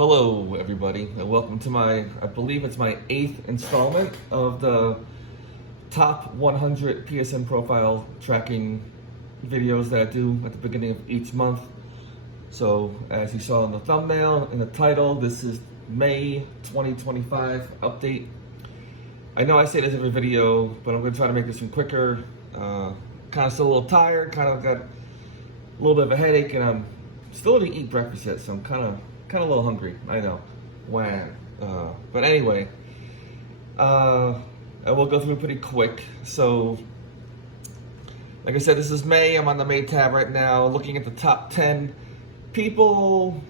Hello, everybody, and welcome to I believe it's my 8th installment of the top 100 PSN profile tracking videos that I do at the beginning of each month. So, as you saw in the thumbnail, in the title, this is May 2025 update. I know I say this every video, but I'm going to try to make this one quicker. Kind of still a little tired, kind of got a little bit of a headache, and I'm still didn't eat breakfast yet, so I'm kind of a little hungry. I know. Wow. But anyway, I will go through pretty quick. So, like I said, this is May. I'm on the May tab right now, looking at the top 10 people.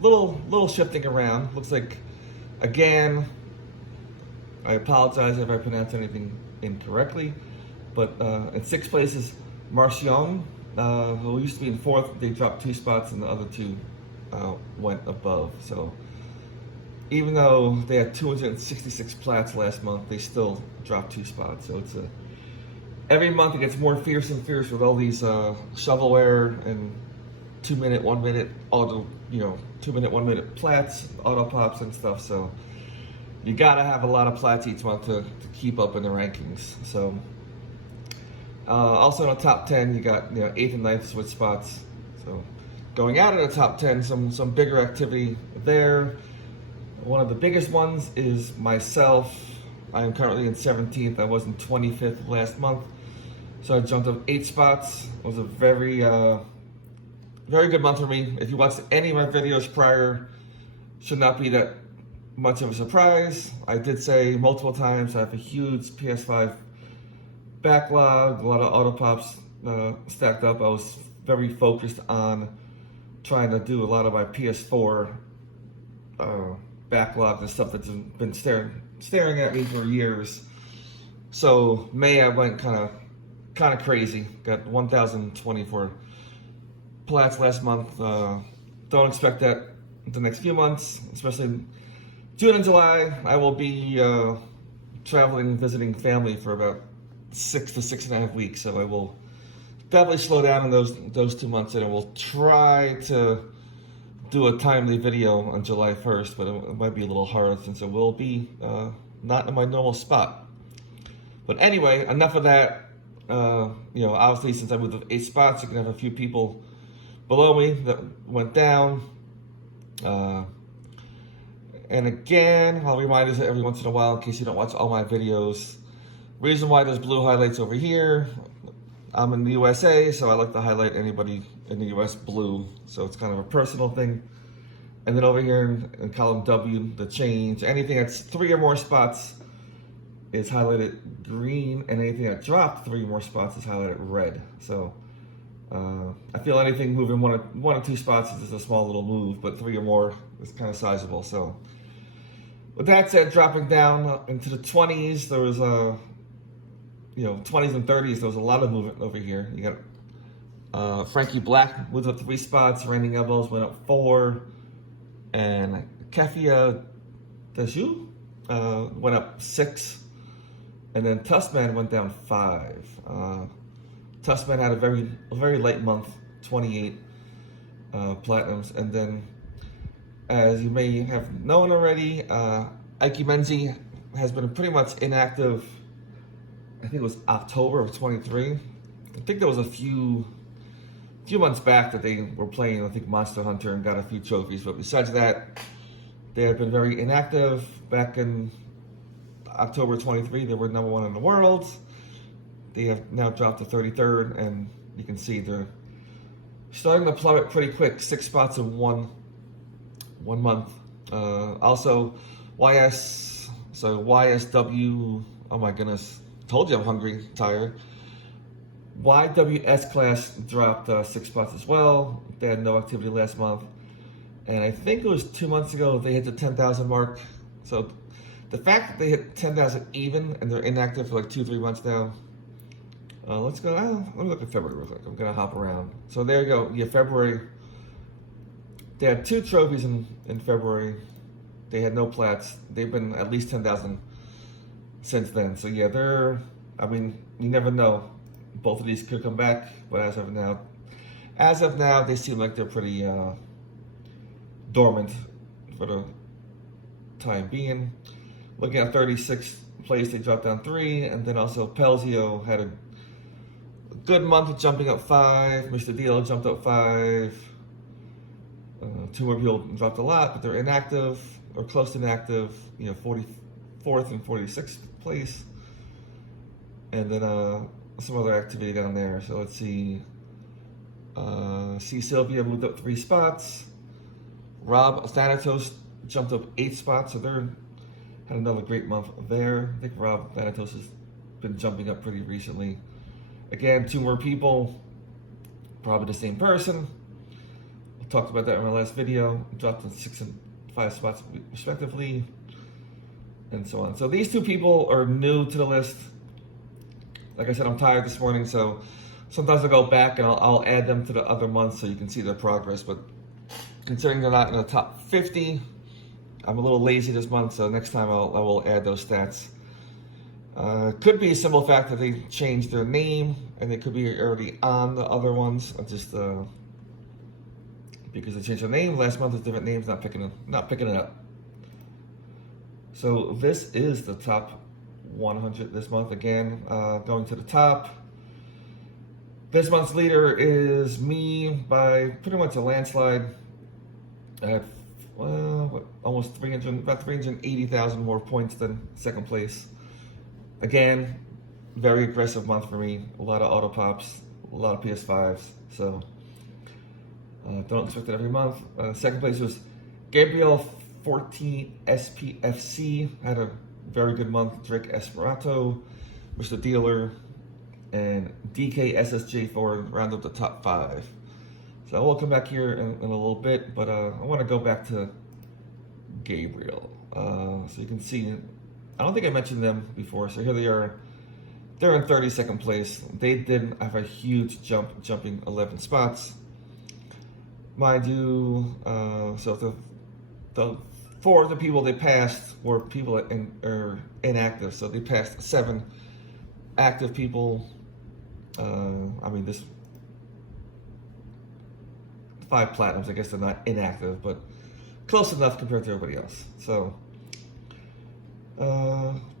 Little shifting around. Looks like, again, I apologize if I pronounce anything incorrectly, but in 6th place is Marcion, who used to be in 4th. They dropped 2 spots, and the other 2 went above. So even though they had 266 plats last month, they still dropped 2 spots. So it's every month it gets more fierce and fierce with all these shovelware and 2 minute, 1 minute auto, 2 minute, 1 minute plats, auto pops and stuff. So you gotta have a lot of plats each month to keep up in the rankings. So also in the top 10, you got 8th and 9th switch spots. So going out of the top 10, some bigger activity there. One of the biggest ones is myself. I am currently in 17th. I was in 25th last month, so I jumped up 8 spots. It was a very good month for me. If you watched any of my videos prior, should not be that much of a surprise. I did say multiple times I have a huge PS5 backlog, a lot of auto pops stacked up. I was very focused on trying to do a lot of my PS4 backlog and stuff that's been staring at me for years. So May I went kind of crazy. Got 1,024 plats last month. Don't expect that the next few months, especially June and July. I will be traveling, visiting family for about 6 to 6.5 weeks. So I will definitely slow down in those 2 months, and I will try to do a timely video on July 1st, but it might be a little hard since it will be not in my normal spot. But anyway, enough of that. Obviously, since I moved up 8 spots, you can have a few people below me that went down. And again, I'll remind you every once in a while, in case you don't watch all my videos, reason why there's blue highlights over here. I'm in the USA, so I like to highlight anybody in the US blue. So it's kind of a personal thing. And then over here in column W, the change, anything that's 3 or more spots is highlighted green, and anything that dropped 3 more spots is highlighted red. So I feel anything moving one or 2 spots is just a small little move, but 3 or more is kind of sizable. So with that said, dropping down into the 20s, there was 20s and 30s, there was a lot of movement over here. You got Frankie Black moved up 3 spots, Randy Elbows went up 4, and Kefia Daju went up 6, and then Tussman went down 5. Tussman had a very light month, 28 platinums, and then as you may have known already, Ike Menzie has been pretty much inactive. I think it was October of 23. I think there was a few months back that they were playing, I think, Monster Hunter and got a few trophies. But besides that, they have been very inactive. Back in October 23, they were #1 in the world. They have now dropped to 33rd, and you can see they're starting to plummet pretty quick. 6 spots in one month. Also, YSW, oh my goodness. Told you I'm hungry, tired. YWS class dropped 6 spots as well. They had no activity last month. And I think it was 2 months ago they hit the 10,000 mark. So the fact that they hit 10,000 even and they're inactive for like 2-3 months now. Let's go, let me look at February real quick. I'm gonna hop around. So there you go, February. They had 2 trophies in February. They had no plats. They've been at least 10,000 since then. So yeah, you never know. Both of these could come back, but as of now, they seem like they're pretty dormant for the time being. Looking at 36th place, they dropped down 3, and then also Pelzio had a good month of jumping up 5. Mr. Deal jumped up 5. 2 more people dropped a lot, but they're inactive or close to inactive. 44th and 46th place, and then some other activity down there. So let's see. See Sylvia moved up 3 spots. Rob Thanatos jumped up 8 spots, so they're had another great month there. I think Rob Thanatos has been jumping up pretty recently. Again, 2 more people, probably the same person. I talked about that in my last video. Dropped in 6 and 5 spots respectively, and so on. So these 2 people are new to the list. Like I said, I'm tired this morning, so sometimes I'll go back and I'll add them to the other months so you can see their progress. But considering they're not in the top 50, I'm a little lazy this month, so next time I will add those stats. Could be a simple fact that they changed their name and they could be already on the other ones. I'm just because they changed their name last month with different names, not picking it up. So this is the top 100 this month. Again, going to the top. This month's leader is me by pretty much a landslide. I have almost about 380,000 more points than second place. Again, very aggressive month for me. A lot of auto pops, a lot of PS5s. So don't expect it every month. Second place was Gabriel 14 SPFC. Had a very good month. Drake Esperato, Mr. Dealer, and DK SSJ4 round up the top 5. So I will come back here in a little bit, but I want to go back to Gabriel. So you can see, I don't think I mentioned them before. So here they are. They're in 32nd place. They did have a huge jump, jumping 11 spots. Mind you, so the 4 of the people they passed were people inactive. So they passed 7 active people. This 5 platinums, I guess they're not inactive, but close enough compared to everybody else. So,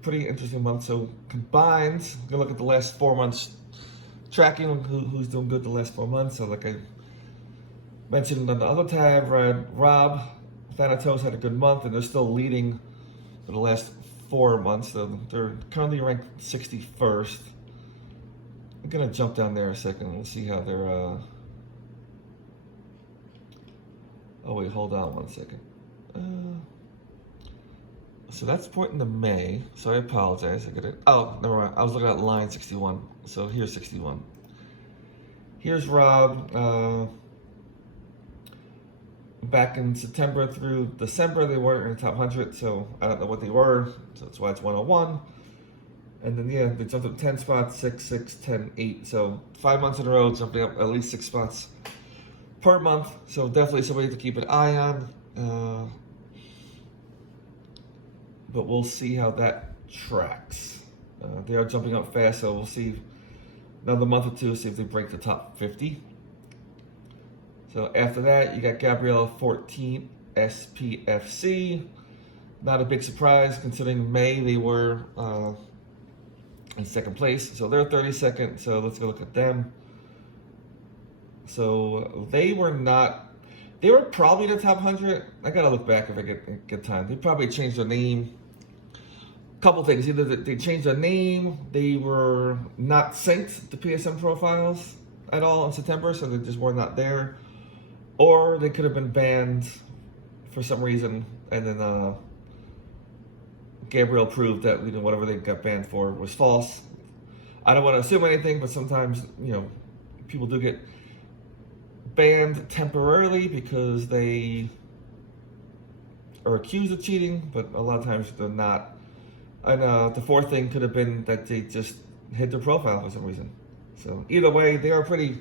pretty interesting month. So combined, I'm gonna look at the last 4 months, tracking who's doing good the last 4 months. So like I mentioned on the other tab, Rob Thanatos had a good month, and they're still leading for the last 4 months. So they're currently ranked 61st. I'm gonna jump down there a second. We'll see how they're. Oh wait, hold on 1 second. So that's pointing to May. So I apologize. I got it. Oh, never mind. I was looking at line 61. So here's 61. Here's Rob. Back in September through December, they weren't in the top 100. So I don't know what they were. So that's why it's 101. And then, yeah, they jumped up 10 spots, 6, 6, 10, 8. So 5 months in a row, jumping up at least 6 spots per month. So definitely somebody to keep an eye on. But we'll see how that tracks. They are jumping up fast, so we'll see another month or 2, see if they break the top 50. So after that, you got Gabrielle 14 SPFC. Not a big surprise considering May they were in 2nd place. So they're 32nd, so let's go look at them. So they were probably the top 100. I gotta look back if I get time. They probably changed their name. Couple things, either they changed their name, they were not synced to PSN profiles at all in September, so they just were not there. Or they could have been banned for some reason, and then Gabriel proved that whatever they got banned for was false. I don't want to assume anything, but sometimes people do get banned temporarily because they are accused of cheating, but a lot of times they're not. And the 4th thing could have been that they just hid their profile for some reason. So either way, they are pretty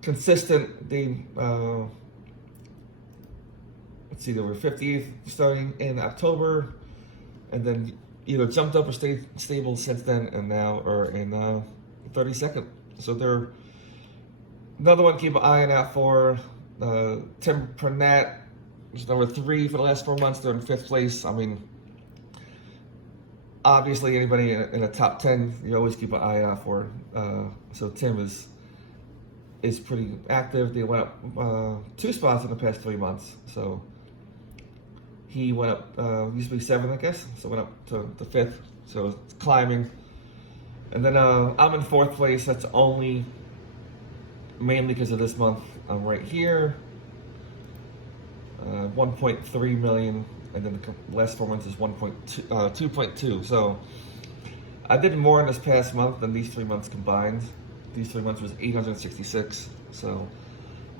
consistent. They let's see, they were 58th starting in October, and then either jumped up or stayed stable since then, and now are in 32nd. So they're another one to keep an eye out for. Tim Pernat It's number 3 for the last 4 months. They're in 5th place. I mean, obviously, anybody in the top 10, you always keep an eye out for. So Tim is pretty active. They went up 2 spots in the past 3 months. So he went up, used to be 7th, I guess. So went up to the 5th. So it's climbing. And then I'm in 4th place. That's only mainly because of this month. I'm right here. 1.3 million. And then the last 4 months is 2.2. So I did more in this past month than these 3 months combined. These 3 months was 866. So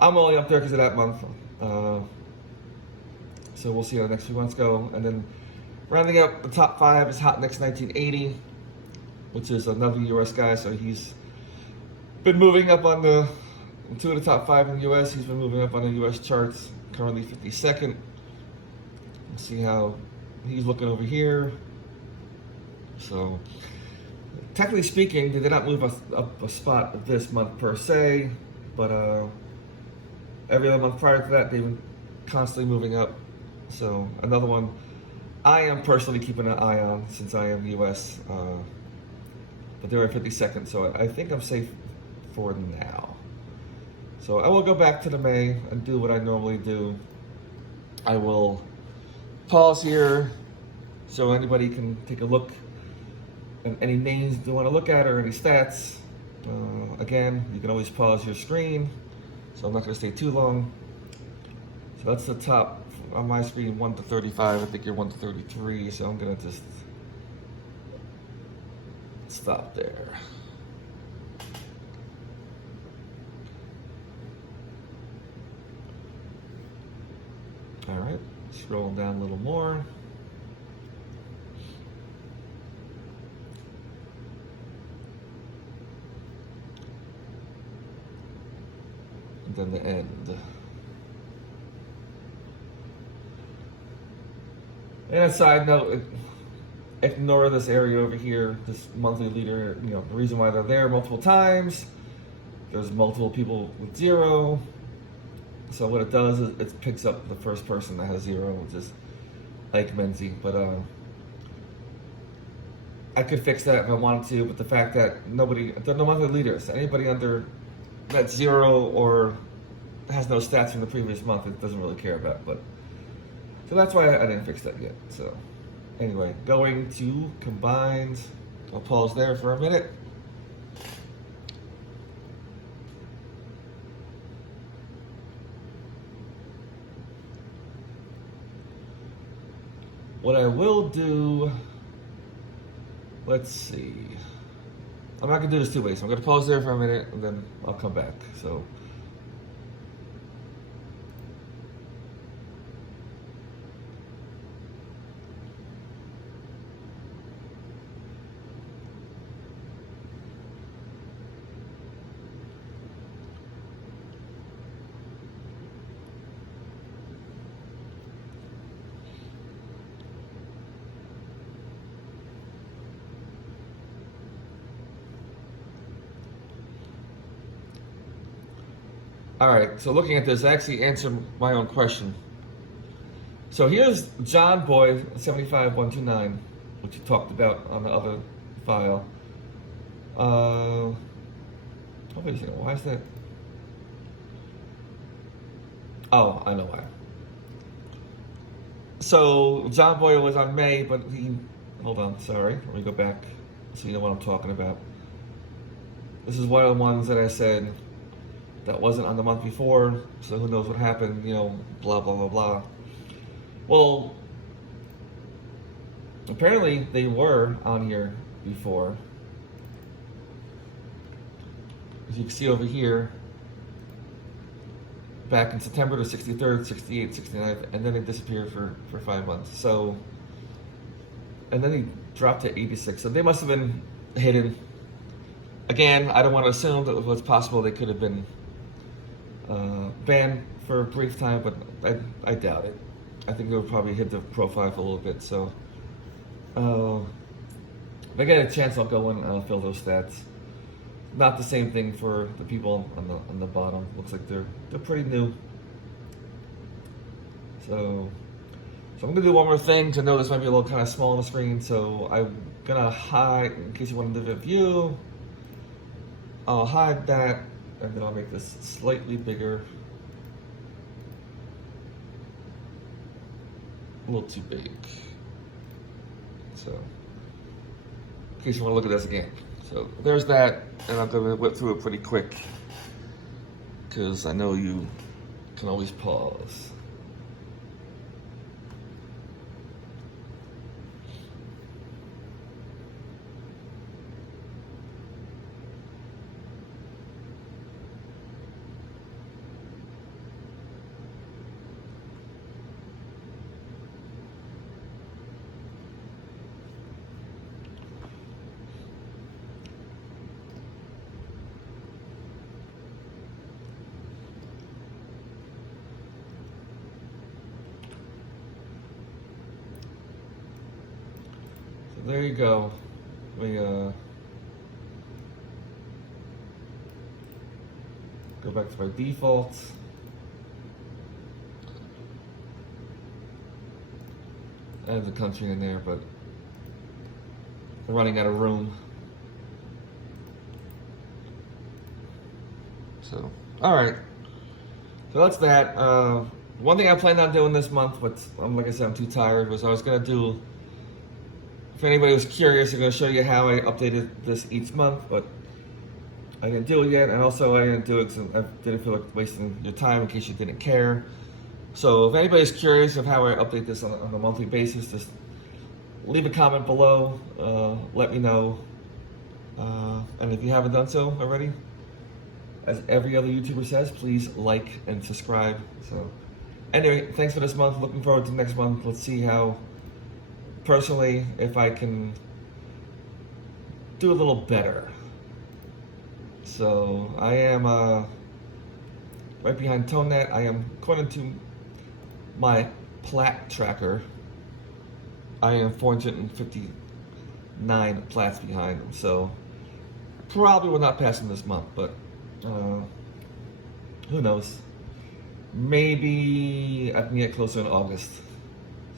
I'm only up there because of that month. So we'll see how the next few months go. And then rounding out the top 5 is Hotnex 1980, which is another US guy. So he's been moving up on the 2 of the top 5 in the US. He's been moving up on the US charts. Currently 52nd. See how he's looking over here. So, technically speaking, they did not move up a spot this month per se, but every other month prior to that, they've been constantly moving up. So, another one I am personally keeping an eye on since I am US, but they're at 52nd, so I think I'm safe for now. So, I will go back to the May and do what I normally do. I will pause here so anybody can take a look at any names you want to look at or any stats. Again, you can always pause your screen, so I'm not going to stay too long. So that's the top on my screen, 1 to 35. I think you're 1 to 33, so I'm going to just stop there. All right. Scrolling down a little more. And then the end. And a side note, ignore this area over here, this monthly leader, you know, the reason why they're there multiple times. There's multiple people with 0. So what it does is it picks up the first person that has 0, which is Ike Menzie. But I could fix that if I wanted to, but the fact that there are no monthly leaders. Anybody under that 0 or has no stats from the previous month, it doesn't really care about. But so that's why I didn't fix that yet. So anyway, going to combined. I'll pause there for a minute. What I will do, let's see. I'm not gonna do this 2 ways. I'm gonna pause there for a minute and then I'll come back. So. All right, so looking at this, I actually answered my own question. So here's John Boy 75129, which you talked about on the other file. Oh, wait a second, why is that? Oh, I know why. So John Boy was on May, but hold on, sorry, let me go back so you know what I'm talking about. This is one of the ones that I said that wasn't on the month before, so who knows what happened, you know, blah, blah, blah, blah. Well, apparently they were on here before. As you can see over here, back in September to 63rd, 68th, 69th, and then they disappeared for 5 months. So, and then he dropped to 86. So they must have been hidden. Again, I don't want to assume that it was possible they could have been banned for a brief time, but I doubt it. I think they would probably hit the profile for a little bit. So, if I get a chance, I'll go in and I'll fill those stats. Not the same thing for the people on the bottom. Looks like they're pretty new. So I'm gonna do one more thing to know this might be a little kind of small on the screen. So I'm gonna hide, in case you want to do a view, I'll hide that, and then I'll make this slightly bigger. A little too big. So, in case you want to look at this again. So there's that, and I'm gonna whip through it pretty quick, because I know you can always pause. There you go. We go back to my default. I have the country in there, but we're running out of room. So, all right. So that's that. One thing I planned on doing this month, but like I said, I'm too tired, was I was gonna do, if anybody was curious, I'm going to show you how I updated this each month, but I didn't do it yet, and also I didn't do it because I didn't feel like wasting your time in case you didn't care. So if anybody's curious of how I update this on a monthly basis, just leave a comment below, let me know, and if you haven't done so already, as every other YouTuber says, please like and subscribe. So anyway, thanks for this month, looking forward to next month. Let's see how, personally, if I can do a little better. So I am right behind ToneNet. I am, according to my plat tracker, I am 459 plats behind them. So probably will not pass them this month, but who knows? Maybe I can get closer in August.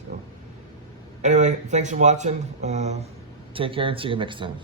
So anyway, thanks for watching. Take care and see you next time.